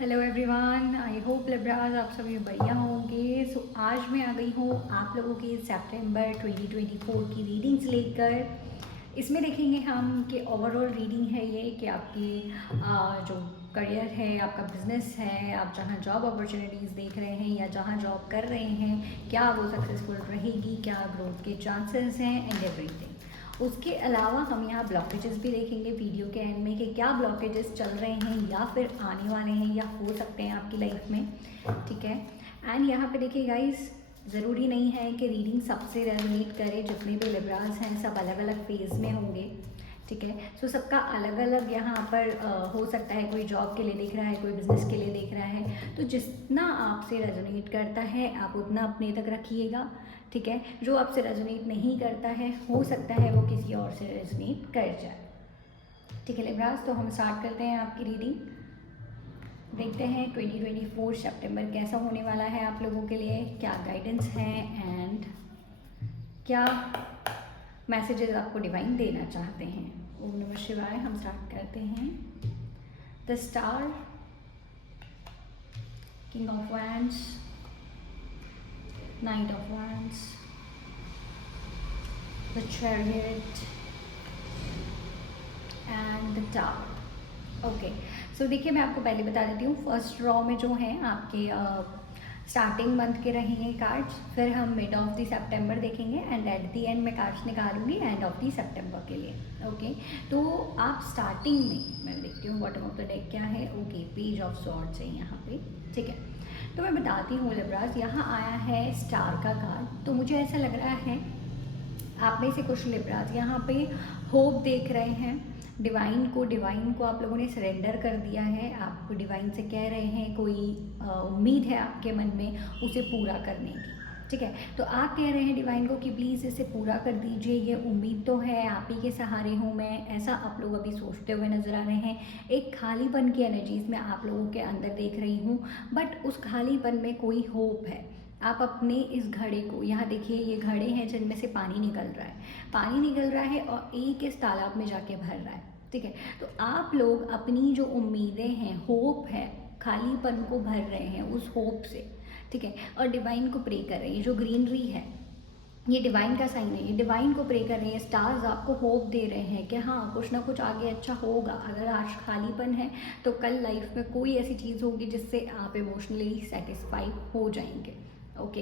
Hello everyone, I hope लिब्राज आप सभी बढ़िया होंगे। आज मैं आ गई हूँ आप लोगों के सितंबर 2024 की रीडिंग्स लेकर। इसमें देखेंगे हम कि ओवरऑल रीडिंग है ये कि आपकी जो करियर है, आपका बिजनेस है, आप जहाँ जॉब अपॉर्चुनिटीज़ देख रहे हैं या जहाँ जॉब कर रहे हैं, क्या वो सक्सेसफुल रहेगी, क्या ग्रोथ के चांसेस हैं एंड एवरीथिंग। उसके अलावा हम यहाँ ब्लॉकेजेस भी देखेंगे वीडियो के एंड में कि क्या ब्लॉकेजेस चल रहे हैं या फिर आने वाले हैं या हो सकते हैं आपकी लाइफ में। ठीक है। एंड यहाँ पे देखिए गाइस, ज़रूरी नहीं है कि रीडिंग सबसे रेजोनेट करे। जितने भी लिब्रास हैं सब अलग अलग फेज़ में होंगे। ठीक है। सो सबका अलग अलग यहाँ पर हो सकता है। कोई जॉब के लिए देख रहा है, कोई बिजनेस के लिए देख रहा है। तो जितना आपसे रेजोनेट करता है आप उतना अपने तक रखिएगा। ठीक है। जो आपसे रेजोनेट नहीं करता है हो सकता है वो किसी और से रेजोनेट कर जाए। ठीक है लिब्रास, तो हम स्टार्ट करते हैं आपकी रीडिंग। देखते हैं 2024 सितंबर कैसा होने वाला है आप लोगों के लिए, क्या गाइडेंस है एंड क्या मैसेजेस आपको डिवाइन देना चाहते हैं। ओम नमः शिवाय। हम स्टार्ट करते हैं। The star, king of wands, knight of wands, the chariot and the tower. Okay, so देखिए मैं आपको पहले बता देती हूँ। फर्स्ट ड्रॉ में जो है आपके स्टार्टिंग मंथ के रहेंगे कार्ड्स, फिर हम मिड ऑफ द सितंबर देखेंगे एंड एट द एंड मैं cards निकालूंगी end of the September के लिए। ओके, तो आप स्टार्टिंग में, मैं देखती हूँ बॉटम ऑफ द डेक क्या है। ओके, पेज ऑफ सॉर्ड्स है यहाँ पे। ठीक है, तो मैं बताती हूँ लिब्रास, यहाँ आया है स्टार का कार्ड। तो मुझे ऐसा लग रहा है आप में से कुछ लिब्रास यहाँ पे होप देख रहे हैं। डिवाइन को आप लोगों ने सरेंडर कर दिया है। आपको डिवाइन से कह रहे हैं, कोई उम्मीद है आपके मन में उसे पूरा करने की। ठीक है, तो आप कह रहे हैं डिवाइन को कि प्लीज़ इसे पूरा कर दीजिए, ये उम्मीद तो है, आप ही के सहारे हूँ मैं, ऐसा आप लोग अभी सोचते हुए नज़र आ रहे हैं। एक खालीपन की एनर्जीज में आप लोगों के अंदर देख रही हूँ, बट उस खालीपन में कोई होप है। आप अपने इस घड़े को, यहाँ देखिए ये घड़े हैं जिनमें से पानी निकल रहा है, पानी निकल रहा है और एक इस तालाब में जाके भर रहा है। ठीक है, तो आप लोग अपनी जो उम्मीदें हैं, होप है, खालीपन को भर रहे हैं उस होप से। ठीक है, और डिवाइन को प्रे कर रहे हैं। जो ग्रीनरी है ये डिवाइन का साइन है, ये डिवाइन को प्रे कर रहे हैं। स्टार्स आपको होप दे रहे हैं कि हाँ कुछ ना कुछ आगे अच्छा होगा। अगर आज खालीपन है तो कल लाइफ में कोई ऐसी चीज़ होगी जिससे आप इमोशनली सेटिस्फाई हो जाएंगे। ओके,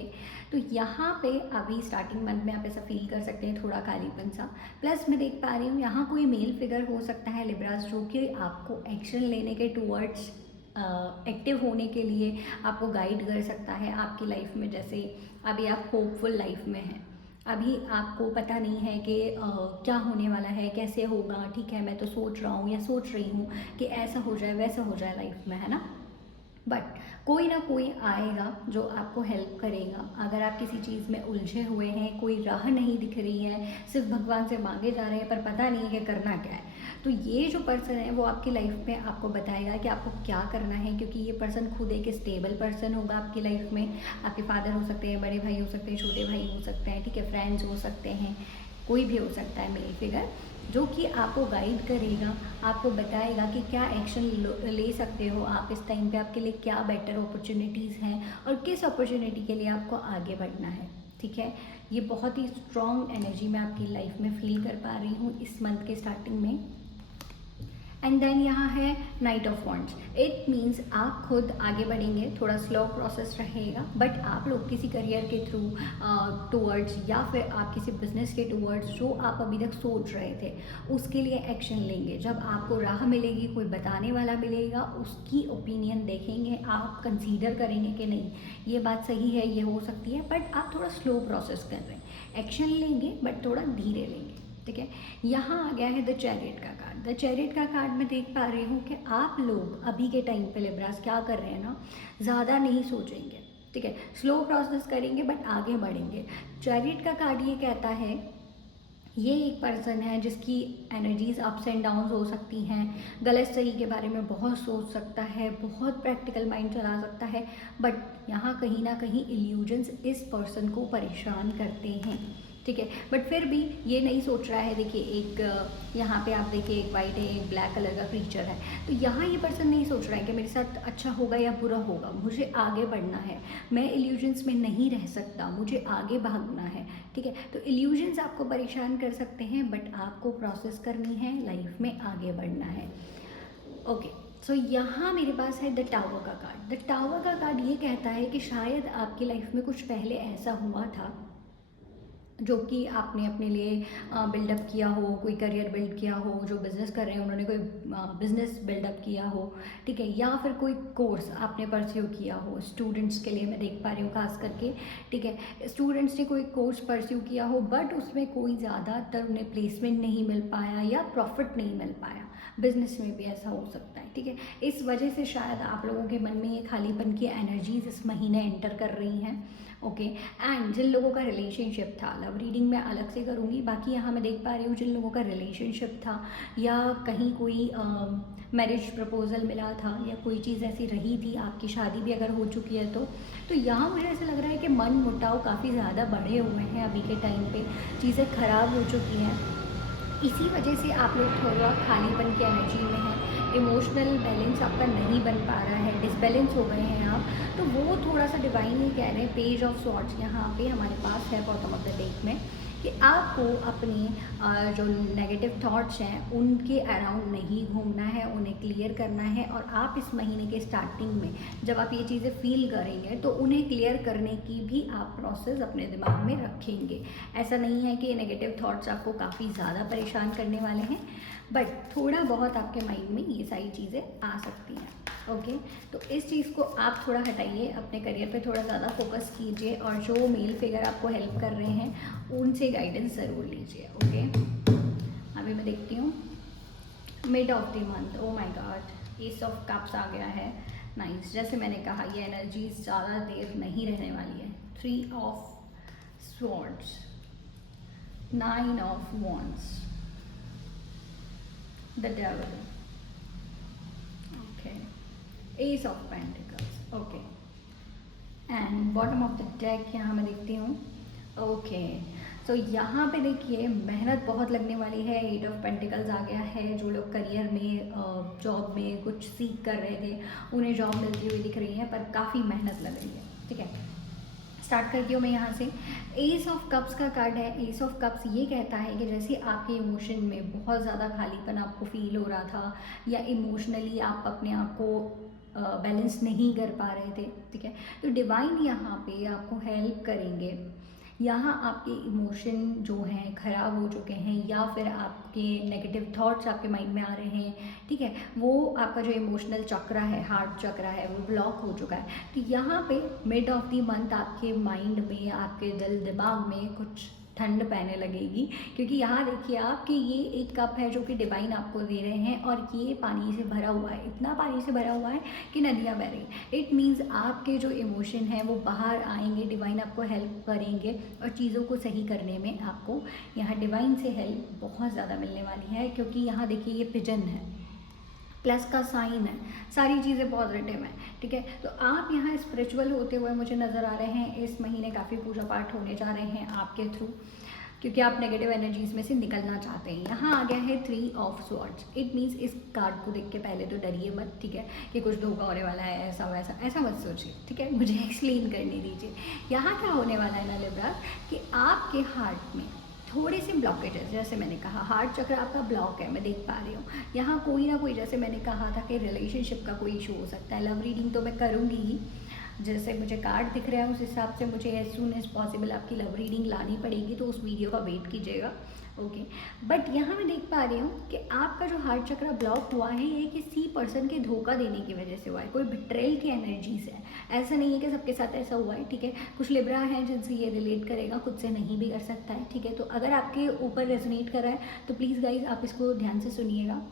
तो यहाँ पे अभी स्टार्टिंग मंथ में आप ऐसा फील कर सकते हैं, थोड़ा खालीपन सा। प्लस मैं देख पा रही हूँ यहाँ कोई मेल फिगर हो सकता है लिब्रास, जो कि आपको एक्शन लेने के टूवर्ड्स एक्टिव होने के लिए आपको गाइड कर सकता है आपकी लाइफ में। जैसे अभी आप होपफुल लाइफ में हैं, अभी आपको पता नहीं है कि क्या होने वाला है, कैसे होगा। ठीक है, मैं तो सोच रहा हूँ या सोच रही हूँ कि ऐसा हो जाए वैसा हो जाए लाइफ में, है ना। बट कोई ना कोई आएगा जो आपको हेल्प करेगा। अगर आप किसी चीज़ में उलझे हुए हैं, कोई राह नहीं दिख रही है, सिर्फ भगवान से मांगे जा रहे हैं पर पता नहीं है कि करना क्या है, तो ये जो पर्सन है वो आपकी लाइफ में आपको बताएगा कि आपको क्या करना है। क्योंकि ये पर्सन खुद एक स्टेबल पर्सन होगा आपकी लाइफ में। आपके फादर हो सकते हैं, बड़े भाई हो सकते हैं, छोटे भाई हो सकते हैं, ठीक है, फ्रेंड्स हो सकते हैं, कोई भी हो सकता है मेल फिगर, जो कि आपको गाइड करेगा, आपको बताएगा कि क्या एक्शन ले सकते हो आप इस टाइम पे, आपके लिए क्या बेटर अपॉर्चुनिटीज़ हैं और किस अपॉर्चुनिटी के लिए आपको आगे बढ़ना है। ठीक है, ये बहुत ही स्ट्रॉन्ग एनर्जी मैं आपकी लाइफ में फील कर पा रही हूँ इस मंथ के स्टार्टिंग में। एंड देन यहाँ है night of wands. It means आप खुद आगे बढ़ेंगे, थोड़ा स्लो प्रोसेस रहेगा, बट आप लोग किसी करियर के थ्रू टूवर्ड्स या फिर आप किसी बिजनेस के टूवर्ड्स जो आप अभी तक सोच रहे थे उसके लिए एक्शन लेंगे। जब आपको राह मिलेगी, कोई बताने वाला मिलेगा, उसकी ओपिनियन देखेंगे, आप कंसीडर करेंगे कि नहीं ये बात सही है, ये हो सकती है, बट आप थोड़ा स्लो प्रोसेस कर रहे हैं। एक्शन लेंगे बट थोड़ा धीरे लेंगे। ठीक है, यहाँ आ गया है द चैरियट का कार्ड। द चैरियट का कार्ड मैं देख पा रही हूँ कि आप लोग अभी के टाइम पे लिब्रास क्या कर रहे हैं ना, ज़्यादा नहीं सोचेंगे। ठीक है, स्लो प्रोसेस करेंगे बट आगे बढ़ेंगे। चैरियट का कार्ड ये कहता है, ये एक पर्सन है जिसकी एनर्जीज अप्स एंड डाउन्स हो सकती हैं, गलत सही के बारे में बहुत सोच सकता है, बहुत प्रैक्टिकल माइंड चला सकता है, बट यहाँ कहीं ना कहीं इल्यूजन्स इस पर्सन को परेशान करते हैं। ठीक है। बट फिर भी ये नहीं सोच रहा है, देखिए एक यहाँ पे आप देखिए एक वाइट है, एक ब्लैक कलर का क्रीचर है, तो यहाँ ये पर्सन नहीं सोच रहा है कि मेरे साथ अच्छा होगा या बुरा होगा, मुझे आगे बढ़ना है, मैं इल्यूजन्स में नहीं रह सकता, मुझे आगे भागना है, ठीक है। तो इल्यूजन्स आपको परेशान कर सकते हैं, बट आपको प्रोसेस करनी है, लाइफ में आगे बढ़ना है। ओके, सो यहाँ मेरे पास है द टावर का कार्ड। द टावर का कार्ड ये कहता है कि शायद आपकी लाइफ में कुछ पहले ऐसा हुआ था जो कि आपने अपने लिए बिल्डअप किया हो, कोई करियर बिल्ड किया हो, जो बिज़नेस कर रहे हैं उन्होंने कोई बिज़नेस बिल्डअप किया हो, ठीक है, या फिर कोई कोर्स आपने परस्यू किया हो। स्टूडेंट्स के लिए मैं देख पा रही हूँ खास करके, ठीक है, स्टूडेंट्स ने कोई कोर्स परस्यू किया हो बट उसमें कोई ज़्यादातर उन्हें प्लेसमेंट नहीं मिल पाया या प्रॉफिट नहीं मिल पाया। बिजनेस में भी ऐसा हो सकता है, ठीक है। इस वजह से शायद आप लोगों के मन में ये खालीपन की एनर्जीज इस महीने एंटर कर रही हैं। ओके, एंड जिन लोगों का रिलेशनशिप था, लव रीडिंग मैं अलग से करूँगी, बाकी यहाँ मैं देख पा रही हूँ जिन लोगों का रिलेशनशिप था या कहीं कोई मैरिज प्रपोजल मिला था या कोई चीज़ ऐसी रही थी, आपकी शादी भी अगर हो चुकी है तो यहाँ मुझे ऐसा लग रहा है कि मन मुटाव काफ़ी ज़्यादा बढ़े हुए हैं अभी के टाइम पे, चीज़ें ख़राब हो चुकी हैं। इसी वजह से आप लोग थोड़ा खालीपन की एनर्जी में हैं, इमोशनल बैलेंस आपका नहीं बन पा रहा है, डिसबैलेंस हो गए हैं आप, तो वो थोड़ा सा डिवाइन ही कह रहे हैं। पेज ऑफ स्वॉर्ड्स यहाँ पे हमारे पास है बॉटम ऑफ द डेक में, कि आपको अपनी जो नेगेटिव थॉट्स हैं उनके अराउंड नहीं घूमना है, उन्हें क्लियर करना है। और आप इस महीने के स्टार्टिंग में जब आप ये चीज़ें फील करेंगे तो उन्हें क्लियर करने की भी आप प्रोसेस अपने दिमाग में रखेंगे। ऐसा नहीं है कि नेगेटिव थॉट्स आपको काफ़ी ज़्यादा परेशान करने वाले हैं, बट थोड़ा बहुत आपके माइंड में ये सारी चीज़ें आ सकती हैं। ओके, तो इस चीज़ को आप थोड़ा हटाइए, अपने करियर पे थोड़ा ज़्यादा फोकस कीजिए और जो मेल फिगर आपको हेल्प कर रहे हैं उनसे गाइडेंस ज़रूर लीजिए। ओके, अभी मैं देखती हूँ mid of the month. Oh my god, ace of cups आ गया है। नाइस, जैसे मैंने कहा ये एनर्जीज ज़्यादा देर नहीं रहने वाली है। 3 of swords, 9 of wands, the devil, okay, S of pentacles, okay, and bottom of the deck यहाँ मैं देखती हूँ। ओके, तो यहाँ पे देखिए मेहनत बहुत लगने वाली है। 8 ऑफ पेंटिकल्स आ गया है। जो लोग करियर में जॉब में कुछ सीख कर रहे थे उन्हें जॉब मिलती हुई दिख रही है, पर काफ़ी मेहनत लग रही है, ठीक है। स्टार्ट करती हूँ मैं यहाँ से। एस ऑफ कप्स का कार्ड है। एस ऑफ कप्स ये कहता है कि जैसे आपके इमोशन में बहुत ज़्यादा खालीपन आपको फील हो रहा था या इमोशनली आप अपने आप को बैलेंस नहीं कर पा रहे थे, ठीक है, तो डिवाइन यहाँ पे आपको हेल्प करेंगे। यहाँ आपके इमोशन जो हैं ख़राब हो चुके हैं या फिर आपके नेगेटिव थॉट्स आपके माइंड में आ रहे हैं, ठीक है, वो आपका जो इमोशनल चक्र है, हार्ट चक्र है, वो ब्लॉक हो चुका है। तो यहाँ पे मिड ऑफ द मंथ आपके माइंड में, आपके दिल दिमाग में कुछ ठंड पहने लगेगी, क्योंकि यहाँ देखिए आप कि ये एक कप है जो कि डिवाइन आपको दे रहे हैं और ये पानी से भरा हुआ है, इतना पानी से भरा हुआ है कि नदियाँ बह रही। इट मीन्स आपके जो इमोशन हैं वो बाहर आएंगे, डिवाइन आपको हेल्प करेंगे और चीज़ों को सही करने में आपको यहाँ डिवाइन से हेल्प बहुत ज़्यादा मिलने वाली है। क्योंकि यहाँ देखिए ये पिजन है, प्लस का साइन है, सारी चीज़ें पॉजिटिव हैं, ठीक है। तो आप यहाँ स्पिरिचुअल होते हुए मुझे नज़र आ रहे हैं। इस महीने काफ़ी पूजा पाठ होने जा रहे हैं आपके थ्रू, क्योंकि आप नेगेटिव एनर्जीज में से निकलना चाहते हैं। यहाँ आ गया है 3 ऑफ स्वॉर्ड्स। इट मीन्स इस कार्ड को देख के पहले तो डरिए मत, ठीक है, कि कुछ धोखा होने वाला है, ऐसा वैसा, ऐसा मत सोचिए, ठीक है, मुझे एक्सप्लेन करने दीजिए। यहाँ क्या होने वाला है ना लिब्रा, कि आपके हार्ट में थोड़े से ब्लॉकेजेस, जैसे मैंने कहा हार्ट चक्र आपका ब्लॉक है, मैं देख पा रही हूँ। यहाँ कोई ना कोई, जैसे मैंने कहा था कि रिलेशनशिप का कोई इशू हो सकता है। लव रीडिंग तो मैं करूँगी ही, जैसे मुझे कार्ड दिख रहा है उस हिसाब से मुझे एज सून एज पॉसिबल आपकी लव रीडिंग लानी पड़ेगी, तो उस वीडियो का वेट कीजिएगा। ओके, बट यहाँ मैं देख पा रही हूँ कि आपका जो हार्ट चक्र ब्लॉक हुआ है ये किसी पर्सन के धोखा देने की वजह से हुआ है, कोई बिट्रेल की एनर्जीज है। ऐसा नहीं है कि सबके साथ ऐसा हुआ है, ठीक है, कुछ लिब्रा हैं जिनसे ये रिलेट करेगा, खुद से नहीं भी कर सकता है, ठीक है। तो अगर आपके ऊपर रेजोनेट कर रहा है तो प्लीज़ गाइज आप इसको ध्यान से सुनिएगा।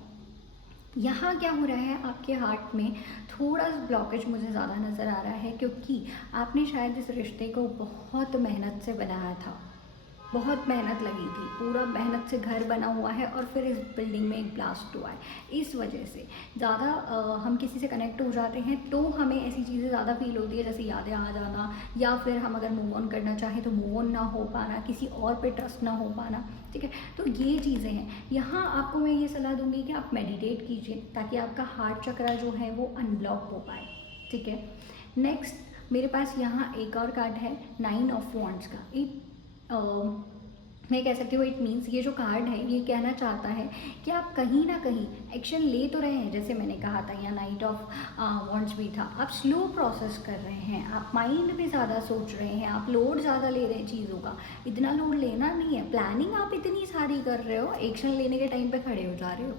यहाँ क्या हो रहा है, आपके हार्ट में थोड़ा सा ब्लॉकेज मुझे ज़्यादा नज़र आ रहा है, क्योंकि आपने शायद इस रिश्ते को बहुत मेहनत से बनाया था, बहुत मेहनत लगी थी, पूरा मेहनत से घर बना हुआ है और फिर इस बिल्डिंग में एक ब्लास्ट हुआ है। इस वजह से ज़्यादा हम किसी से कनेक्ट हो जाते हैं तो हमें ऐसी चीज़ें ज़्यादा फील होती है, जैसे यादें आ जाना, या फिर हम अगर मूव ऑन करना चाहें तो मूव ऑन ना हो पाना, किसी और पे ट्रस्ट ना हो पाना। ठीक है, तो ये चीज़ें हैं। यहाँ आपको मैं ये सलाह दूंगी कि आप मेडिटेट कीजिए ताकि आपका हार्ट चक्रा जो है वो अनब्लॉक हो पाए। ठीक है, नेक्स्ट मेरे पास यहाँ एक और कार्ड है 9 ऑफ वॉन्ड्स का। मैं कह सकती हूँ इट मीन्स ये जो कार्ड है ये कहना चाहता है कि आप कहीं ना कहीं एक्शन ले तो रहे हैं, जैसे मैंने कहा था यहाँ नाइट ऑफ वॉन्ड्स भी था। आप स्लो प्रोसेस कर रहे हैं, आप माइंड में ज़्यादा सोच रहे हैं, आप लोड ज़्यादा ले रहे हैं चीज़ों का। इतना लोड लेना नहीं है, प्लानिंग आप इतनी सारी कर रहे हो, एक्शन लेने के टाइम पे खड़े हो जा रहे हो।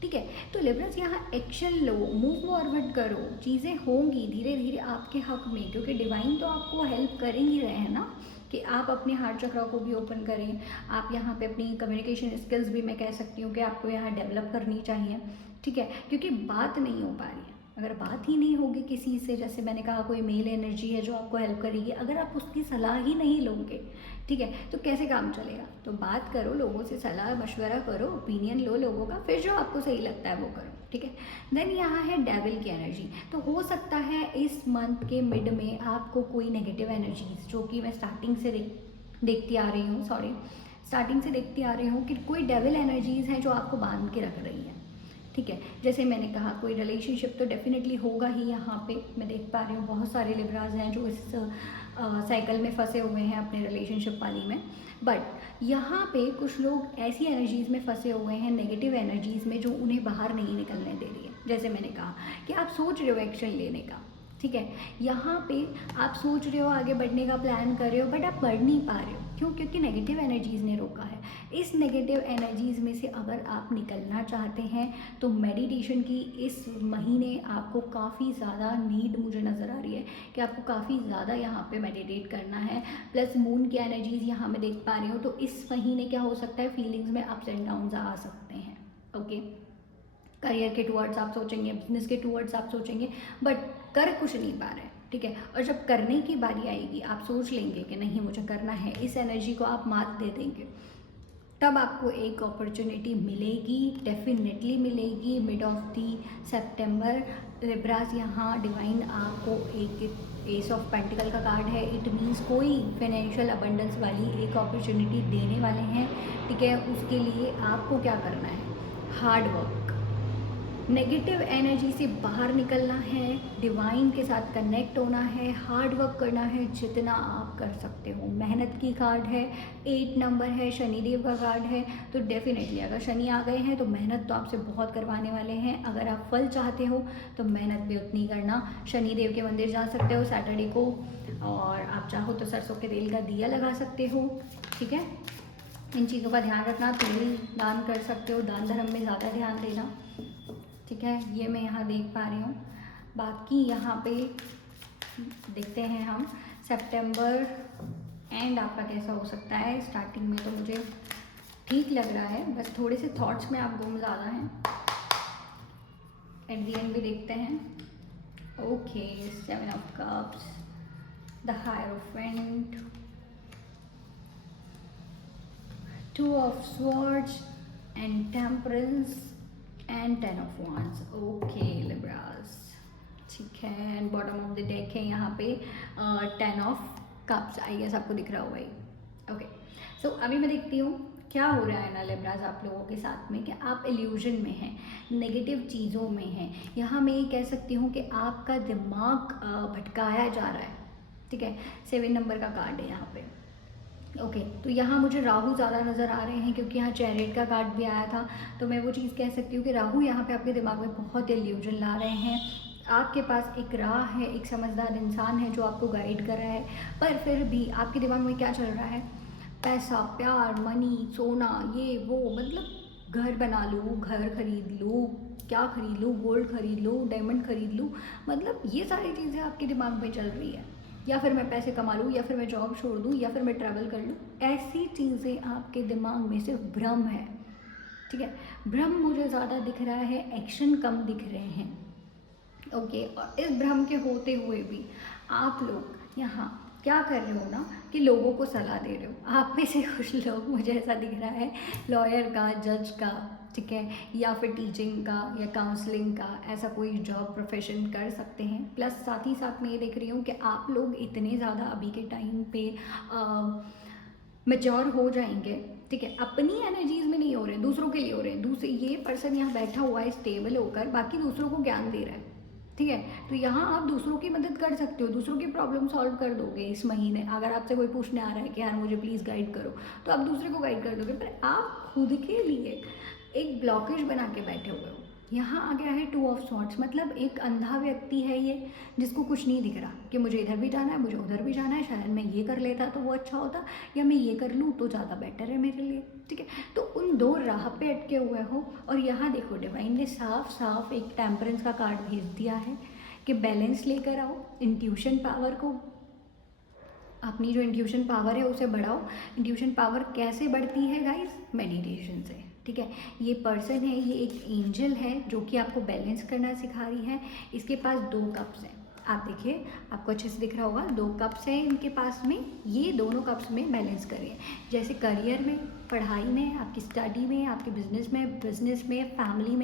ठीक है, तो लिबरल्स यहाँ एक्शन लो, मूव फॉरवर्ड करो, चीज़ें होंगी धीरे धीरे आपके हक में, क्योंकि डिवाइन तो आपको हेल्प कर ही रहे हैं ना कि आप अपने हार्ट चक्र को भी ओपन करें। आप यहाँ पे अपनी कम्युनिकेशन स्किल्स भी मैं कह सकती हूँ कि आपको यहाँ डेवलप करनी चाहिए। ठीक है, क्योंकि बात नहीं हो पा रही है। अगर बात ही नहीं होगी किसी से, जैसे मैंने कहा कोई मेल एनर्जी है जो आपको हेल्प करेगी, अगर आप उसकी सलाह ही नहीं लोगे, ठीक है, तो कैसे काम चलेगा। तो बात करो, लोगों से सलाह मशवरा करो, ओपिनियन लो लोगों का, फिर जो आपको सही लगता है वो करो। ठीक है, देन यहाँ है डेविल की एनर्जी। तो हो सकता है इस मंथ के मिड में आपको कोई नेगेटिव एनर्जीज, जो कि मैं स्टार्टिंग से देखती आ रही हूँ, स्टार्टिंग से देखती आ रही हूँ कि कोई डेविल एनर्जीज़ हैं जो आपको बांध के रख रही हैं। ठीक है, जैसे मैंने कहा कोई रिलेशनशिप तो डेफिनेटली होगा ही। यहाँ पे मैं देख पा रही हूँ बहुत सारे लिब्राज हैं जो इस साइकिल में फंसे हुए हैं अपने रिलेशनशिप वाली में। बट यहाँ पे कुछ लोग ऐसी एनर्जीज़ में फंसे हुए हैं, नेगेटिव एनर्जीज़ में, जो उन्हें बाहर नहीं निकलने दे रही है। जैसे मैंने कहा कि आप सोच रहे हो एक्शन लेने का, ठीक है, यहाँ पे आप सोच रहे हो, आगे बढ़ने का प्लान कर रहे हो, बट आप बढ़ नहीं पा रहे हो। क्यों? क्योंकि नेगेटिव एनर्जीज़ ने रोका है। इस नेगेटिव एनर्जीज़ में से अगर आप निकलना चाहते हैं तो मेडिटेशन की इस महीने आपको काफ़ी ज़्यादा नीड मुझे नज़र आ रही है कि आपको काफ़ी ज़्यादा यहाँ पे मेडिटेट करना है। प्लस मून की एनर्जीज़ यहाँ मैं देख पा रही हूँ, तो इस महीने क्या हो सकता है, फीलिंग्स में अप्स एंड डाउन्स आ सकते हैं। ओके, करियर के टूवर्ड्स आप सोचेंगे, बिजनेस के टूवर्ड्स आप सोचेंगे, बट कर कुछ नहीं पा रहे हैं। ठीक है, और जब करने की बारी आएगी आप सोच लेंगे कि नहीं मुझे करना है, इस एनर्जी को आप मात दे देंगे, तब आपको एक अपॉर्चुनिटी मिलेगी, डेफिनेटली मिलेगी। Mid of the September Libras, यहाँ डिवाइन आपको एक एस ऑफ पेंटिकल का कार्ड है। इट मीन्स कोई फाइनेंशियल अबंडेंस वाली एक अपॉर्चुनिटी देने वाले हैं। ठीक है, उसके लिए आपको क्या करना है, हार्ड वर्क, नेगेटिव एनर्जी से बाहर निकलना है, डिवाइन के साथ कनेक्ट होना है, हार्ड वर्क करना है जितना आप कर सकते हो। मेहनत की कार्ड है, 8 नंबर है, शनिदेव का कार्ड है। तो डेफिनेटली अगर शनि आ गए हैं तो मेहनत तो आपसे बहुत करवाने वाले हैं। अगर आप फल चाहते हो तो मेहनत भी उतनी करना। शनिदेव के मंदिर जा सकते हो सैटरडे को, और आप चाहो तो सरसों के तेल का दिया लगा सकते हो। ठीक है, इन चीज़ों का ध्यान रखना। तेल दान कर सकते हो, दान धर्म में ज़्यादा ध्यान देना। ठीक है, ये मैं यहाँ देख पा रही हूँ। बाकी यहाँ पे देखते हैं हम सितंबर एंड आपका कैसा हो सकता है। स्टार्टिंग में तो मुझे ठीक लग रहा है, बस थोड़े से थॉट्स में आप गुम ज़्यादा हैं। एट दी एंड भी देखते हैं। Okay, 7 of cups, the hierophant, 2 of swords and temperance and 10 of wands. Okay Libras, ठीक है, and bottom of the deck है यहाँ पे 10 ऑफ कप्स। आई गेस आपको दिख रहा होगा ये। ओके, सो अभी मैं देखती हूँ क्या हो रहा है ना लिब्रास आप लोगों के साथ में, कि आप इल्यूजन में हैं, नेगेटिव चीज़ों में हैं। यहाँ मैं ये कह सकती हूँ कि आपका दिमाग भटकाया जा रहा है। ठीक है, 7 नंबर का कार्ड है यहाँ पे। ओके, तो यहाँ मुझे राहु ज़्यादा नज़र आ रहे हैं, क्योंकि यहाँ चैरियट का कार्ड भी आया था। तो मैं वो चीज़ कह सकती हूँ कि राहु यहाँ पे आपके दिमाग में बहुत इल्यूजन ला रहे हैं। आपके पास एक राह है, एक समझदार इंसान है जो आपको गाइड कर रहा है, पर फिर भी आपके दिमाग में क्या चल रहा है, पैसा, प्यार, मनी, सोना, ये वो, मतलब घर बना लूँ, घर खरीद लूँ, क्या खरीद लूँ, गोल्ड खरीद लूँ, डायमंड खरीद लूँ, मतलब ये सारी चीज़ें आपके दिमाग में चल रही है। या फिर मैं पैसे कमा लूँ, या फिर मैं जॉब छोड़ दूँ, या फिर मैं ट्रैवल कर लूँ। ऐसी चीज़ें आपके दिमाग में सिर्फ भ्रम है। ठीक है, भ्रम मुझे ज़्यादा दिख रहा है, एक्शन कम दिख रहे हैं। ओके, और इस भ्रम के होते हुए भी आप लोग यहाँ क्या कर रहे हो ना कि लोगों को सलाह दे रहे हो। आप में से कुछ लोग, मुझे ऐसा दिख रहा है, लॉयर का, जज का, ठीक है, या फिर टीचिंग का या काउंसलिंग का, ऐसा कोई जॉब प्रोफेशन कर सकते हैं। प्लस साथ ही साथ मैं ये देख रही हूँ कि आप लोग इतने ज़्यादा अभी के टाइम पे मैच्योर हो जाएंगे, ठीक है, अपनी एनर्जीज में नहीं हो रहे, दूसरों के लिए हो रहे हैं। दूसरे, ये पर्सन यहाँ बैठा हुआ है स्टेबल होकर, बाकी दूसरों को ज्ञान दे रहा है, ठीक है। तो यहाँ आप दूसरों की मदद कर सकते हो, दूसरों की प्रॉब्लम सॉल्व कर दोगे इस महीने। अगर आपसे कोई पूछने आ रहा है कि यार मुझे प्लीज़ गाइड करो, तो आप दूसरे को गाइड कर दोगे। पर आप खुद के लिए एक ब्लॉकेज बना के बैठे हुए हो। यहाँ आ गया है 2 ऑफ स्वॉर्ड्स, मतलब एक अंधा व्यक्ति है ये, जिसको कुछ नहीं दिख रहा कि मुझे इधर भी जाना है, मुझे उधर भी जाना है, शायद मैं ये कर लेता तो वो अच्छा होता, या मैं ये कर लूँ तो ज़्यादा बेटर है मेरे लिए, ठीक है। तो उन 2 राह पे अटके हुए हो। और यहाँ देखो, डिवाइन ने साफ साफ एक टेम्परेंस का कार्ड भेज दिया है कि बैलेंस लेकर आओ, इंट्यूशन पावर को, अपनी जो इंट्यूशन पावर है उसे बढ़ाओ। इंट्यूशन पावर कैसे बढ़ती है गाइस? मेडिटेशन से, ठीक है। ये पर्सन है, ये एक एंजल है जो कि आपको बैलेंस करना सिखा रही है। इसके पास 2 कप्स हैं, आप देखिए, आपको अच्छे से दिख रहा होगा, 2 कप्स हैं इनके पास में। ये दोनों कप्स में बैलेंस करिए, जैसे करियर में, पढ़ाई में, आपकी स्टडी में, आपके बिजनेस में, फैमिली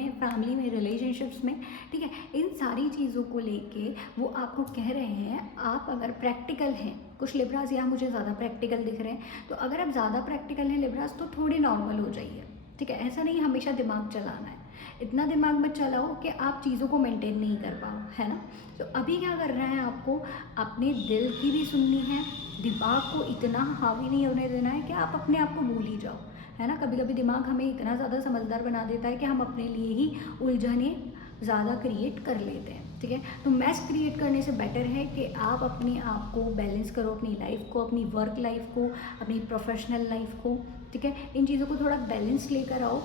में, रिलेशनशिप्स में, ठीक है। इन सारी चीज़ों को लेके वो आपको कह रहे हैं, आप अगर प्रैक्टिकल हैं, कुछ लिब्रास यहाँ मुझे ज़्यादा प्रैक्टिकल दिख रहे हैं, तो अगर आप ज़्यादा प्रैक्टिकल हैं लिब्रास, तो थोड़े नॉर्मल हो जाइए, ठीक है। ऐसा नहीं हमेशा दिमाग चलाना है, इतना दिमाग मत चलाओ कि आप चीज़ों को मेंटेन नहीं कर पाओ, है ना। तो अभी क्या करना है, आपको अपने दिल की भी सुननी है, दिमाग को इतना हावी नहीं होने देना है कि आप अपने आप को भूल ही जाओ, है ना। कभी कभी दिमाग हमें इतना ज़्यादा समझदार बना देता है कि हम अपने लिए ही उलझने ज़्यादा क्रिएट कर लेते हैं, ठीक है। तो मैस क्रिएट करने से बेटर है कि आप अपने आप को बैलेंस करो, अपनी लाइफ को, अपनी वर्क लाइफ को, अपनी प्रोफेशनल लाइफ को, ठीक है। इन चीज़ों को थोड़ा बैलेंस लेकर आओ,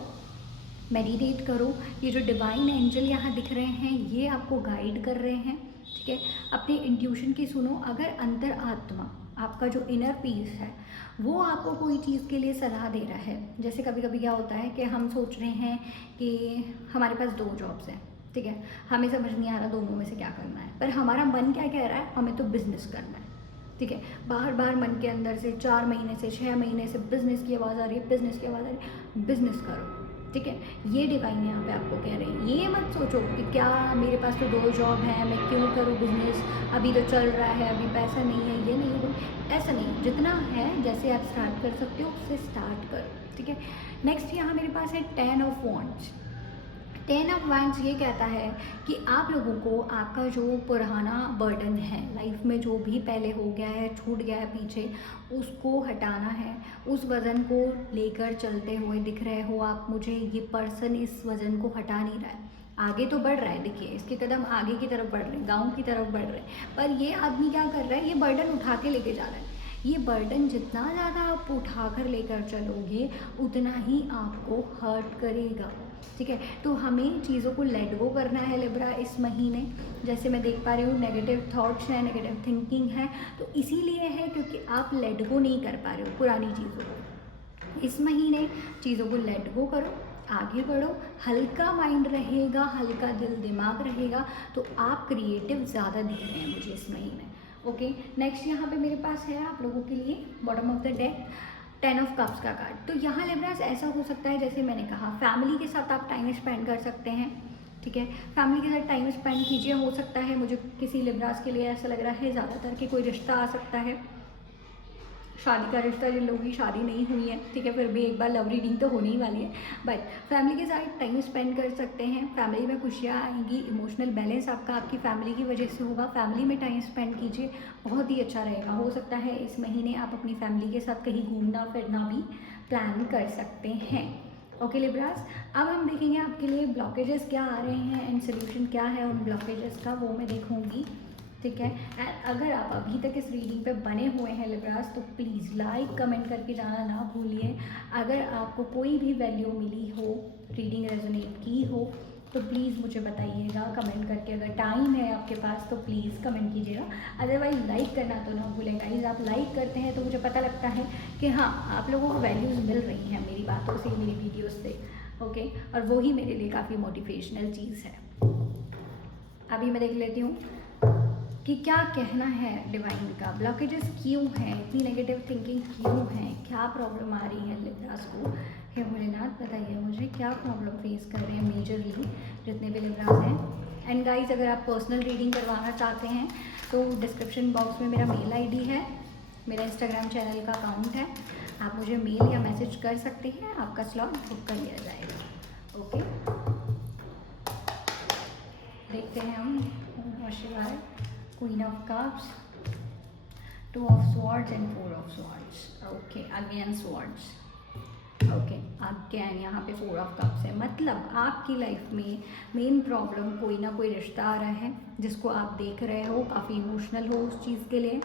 मेडिटेट करो। ये जो डिवाइन एंजल यहाँ दिख रहे हैं, ये आपको गाइड कर रहे हैं, ठीक है। अपनी इंट्यूशन की सुनो। अगर अंतर आत्मा, आपका जो इनर पीस है, वो आपको कोई चीज़ के लिए सलाह दे रहा है, जैसे कभी कभी क्या होता है कि हम सोच रहे हैं कि हमारे पास 2 जॉब्स हैं, ठीक है, हमें समझ नहीं आ रहा दोनों में से क्या करना है, पर हमारा मन क्या कह रहा है, हमें तो बिजनेस करना है, ठीक है। बाहर बाहर मन के अंदर से 4 महीने से 6 महीने से बिजनेस की आवाज़ आ रही है, बिजनेस की आवाज़ आ रही है, बिजनेस करो, ठीक है। ये डिवाइन यहाँ पे आपको कह रहे हैं। ये मत सोचो कि क्या मेरे पास तो 2 जॉब हैं, मैं क्यों करूँ बिजनेस, अभी तो चल रहा है, अभी पैसा नहीं है, ये नहीं है, ऐसा नहीं। जितना है, जैसे आप स्टार्ट कर सकते हो उससे स्टार्ट करो, ठीक है। नेक्स्ट यहाँ मेरे पास है 10 ऑफ वॉन्ड्स। 10 ऑफ वाइंड्स ये कहता है कि आप लोगों को आपका जो पुराना बर्डन है लाइफ में, जो भी पहले हो गया है, छूट गया है पीछे, उसको हटाना है। उस वज़न को लेकर चलते हुए दिख रहे हो आप मुझे। ये पर्सन इस वज़न को हटा नहीं रहा है, आगे तो बढ़ रहा है, देखिए इसके कदम आगे की तरफ बढ़ रहे हैं, गाँव की तरफ बढ़ रहे हैं, पर ये आदमी क्या कर रहा है, ये बर्डन उठा के लेके जा रहा है। ये बर्डन जितना ज़्यादा आप उठा कर लेकर चलोगे, उतना ही आपको हर्ट करेगा, ठीक है। तो हमें चीज़ों को लेट गो करना है लिब्रा इस महीने। जैसे मैं देख पा रही हूँ, नेगेटिव थॉट्स हैं, नेगेटिव थिंकिंग है, तो इसीलिए है क्योंकि आप लेट गो नहीं कर पा रहे हो पुरानी चीज़ों को। इस महीने चीज़ों को लेट गो करो, आगे बढ़ो, हल्का माइंड रहेगा, हल्का दिल दिमाग रहेगा, तो आप क्रिएटिव ज़्यादा दिख रहे हैं मुझे इस महीने। ओके, नेक्स्ट यहाँ पे मेरे पास है आप लोगों के लिए bottom of the deck 10 of cups का कार्ड। तो यहाँ लिब्रास ऐसा हो सकता है, जैसे मैंने कहा, फैमिली के साथ आप टाइम स्पेंड कर सकते हैं, ठीक है। फैमिली के साथ टाइम स्पेंड कीजिए। हो सकता है, मुझे किसी लिब्रास के लिए ऐसा लग रहा है ज़्यादातर कि कोई रिश्ता आ सकता है, शादी का रिश्ता, जिन लोगों की शादी नहीं हुई है, ठीक है, फिर भी एक बार लव रीडिंग तो होने ही वाली है। बट फैमिली के साथ टाइम स्पेंड कर सकते हैं, फैमिली में खुशियाँ आएंगी, इमोशनल बैलेंस आपका आपकी फैमिली की वजह से होगा। फैमिली में टाइम स्पेंड कीजिए, बहुत ही अच्छा रहेगा। हो सकता है इस महीने आप अपनी फैमिली के साथ कहीं घूमना फिरना भी प्लान कर सकते हैं। ओके लिब्रास, अब हम देखेंगे आपके लिए ब्लॉकेजेस क्या आ रहे हैं एंड सोल्यूशन क्या है उन ब्लॉकेजेस का, वो मैं देखूँगी, ठीक है। एंड अगर आप अभी तक इस रीडिंग पे बने हुए हैं लिब्रास, तो प्लीज़ लाइक कमेंट करके जाना ना भूलिए। अगर आपको कोई भी वैल्यू मिली हो, रीडिंग रेजोनेट की हो, तो प्लीज़ मुझे बताइएगा कमेंट करके। अगर टाइम है आपके पास तो प्लीज़ कमेंट कीजिएगा, अदरवाइज़ लाइक करना तो ना भूलें गाइस। आप लाइक करते हैं तो मुझे पता लगता है कि हाँ, आप लोगों को वैल्यूज़ मिल रही हैं मेरी बातों से, मेरी वीडियोज़ से, ओके। और वो ही मेरे लिए काफ़ी मोटिवेशनल चीज़ है। अभी मैं देख लेती हूँ कि क्या कहना है डिवाइन का, ब्लॉकेजेस क्यों हैं, इतनी नेगेटिव थिंकिंग क्यों है, क्या प्रॉब्लम आ रही है लिब्रास को। हे भोलेनाथ बताइए मुझे क्या प्रॉब्लम फेस कर रहे हैं मेजरली जितने भी लिब्रास हैं। एंड गाइस अगर आप पर्सनल रीडिंग करवाना चाहते हैं तो डिस्क्रिप्शन बॉक्स में मेरा मेल आईडी है, मेरा इंस्टाग्राम चैनल का अकाउंट है, आप मुझे मेल या मैसेज कर सकते हैं, आपका स्लॉट बुक कर लिया जाएगा। ओके, देखते हैं हम ओम नमः शिवाय। Queen of cups, 2 of swords and 4 of swords. Okay, again swords. Okay, again यहाँ पे 4 ऑफ कप्स है, मतलब आपकी लाइफ में मेन प्रॉब्लम कोई ना कोई रिश्ता आ रहा है जिसको आप देख रहे हो, काफ़ी इमोशनल हो उस चीज़ के लिए,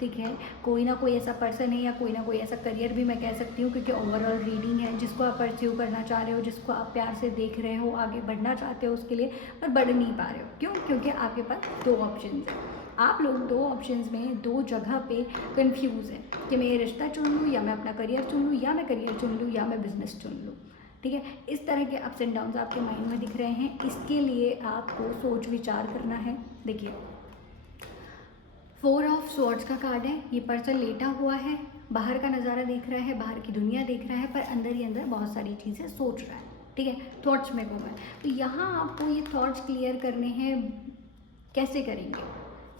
ठीक है। कोई ना कोई ऐसा पर्सन है या कोई ना कोई ऐसा करियर भी मैं कह सकती हूँ, क्योंकि ओवरऑल रीडिंग है, जिसको आप परस्यू करना चाह रहे हो, जिसको आप प्यार से देख रहे हो, आगे बढ़ना चाहते हो उसके लिए, पर बढ़ नहीं पा रहे हो। क्यों? क्योंकि आपके पास 2 ऑप्शन हैं। आप लोग 2 ऑप्शंस में 2 जगह पे कंफ्यूज हैं कि मैं ये रिश्ता चुन लूँ या मैं अपना करियर चुन लूँ, या मैं करियर चुन लूँ या मैं बिज़नेस चुन लूँ, ठीक है। इस तरह के अप्स एंड डाउन्स आपके माइंड में दिख रहे हैं, इसके लिए आपको सोच विचार करना है। देखिए 4 ऑफ स्वॉर्ड्स का कार्ड है, ये पर्सन लेटा हुआ है, बाहर का नज़ारा देख रहा है, बाहर की दुनिया देख रहा है, पर अंदर ही अंदर बहुत सारी चीज़ें सोच रहा है, ठीक है। थॉट्स में गुम है। तो यहाँ आपको ये थॉट्स क्लियर करने हैं। कैसे करेंगे?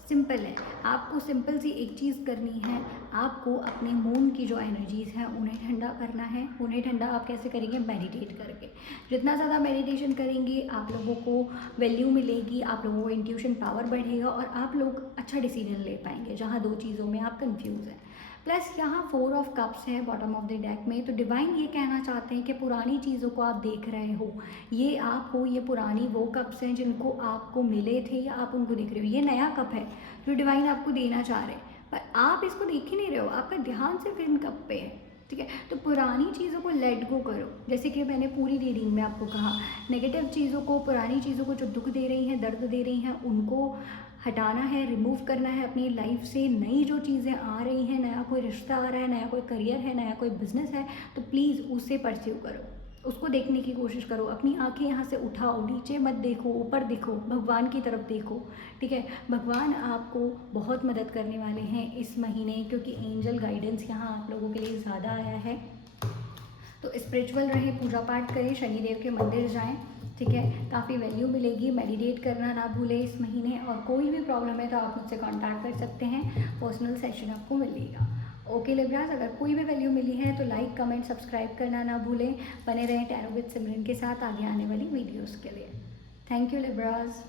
सिंपल है, आपको सिंपल सी एक चीज़ करनी है, आपको अपने मून की जो एनर्जीज़ हैं उन्हें ठंडा करना है। उन्हें ठंडा आप कैसे करेंगे? मेडिटेट करके। जितना ज़्यादा मेडिटेशन करेंगे आप लोगों को वैल्यू मिलेगी, आप लोगों को इंट्यूशन पावर बढ़ेगा और आप लोग अच्छा डिसीजन ले पाएंगे जहाँ 2 चीज़ों में आप कंफ्यूज हैं। प्लस यहाँ 4 ऑफ कप्स है बॉटम ऑफ द डेक में, तो डिवाइन ये कहना चाहते हैं कि पुरानी चीज़ों को आप देख रहे हो, ये आप हो, ये पुरानी वो कप्स हैं जिनको आपको मिले थे या आप उनको देख रहे हो। ये नया कप है जो डिवाइन आपको देना चाह रहे हैं, पर आप इसको देख ही नहीं रहे हो, आपका ध्यान सिर्फ इन कप पे है, ठीक है। तो पुरानी चीज़ों को लेट गो करो, जैसे कि मैंने पूरी रीडिंग में आपको कहा, नेगेटिव चीज़ों को, पुरानी चीज़ों को जो दुख दे रही हैं, दर्द दे रही हैं, उनको हटाना है, रिमूव करना है अपनी लाइफ से। नई जो चीज़ें आ रही हैं, नया कोई रिश्ता आ रहा है, नया कोई करियर है, नया कोई बिजनेस है, तो प्लीज़ उससे परस्यू करो, उसको देखने की कोशिश करो। अपनी आंखें यहाँ से उठाओ, नीचे मत देखो, ऊपर देखो, भगवान की तरफ देखो, ठीक है। भगवान आपको बहुत मदद करने वाले हैं इस महीने, क्योंकि एंजल गाइडेंस यहाँ आप लोगों के लिए ज़्यादा आया है। तो स्पिरिचुअल रहे, पूजा पाठ करें, शनिदेव के मंदिर जाएं, ठीक है, काफ़ी वैल्यू मिलेगी। मेडिटेट करना ना भूलें इस महीने, और कोई भी प्रॉब्लम है तो आप मुझसे कांटेक्ट कर सकते हैं, पर्सनल सेशन आपको मिलेगा। ओके लिब्रास, अगर कोई भी वैल्यू मिली है तो लाइक कमेंट सब्सक्राइब करना ना भूलें। बने रहें टैरो विद सिमरन के साथ आगे आने वाली वीडियोज़ के लिए। Thank you Libras.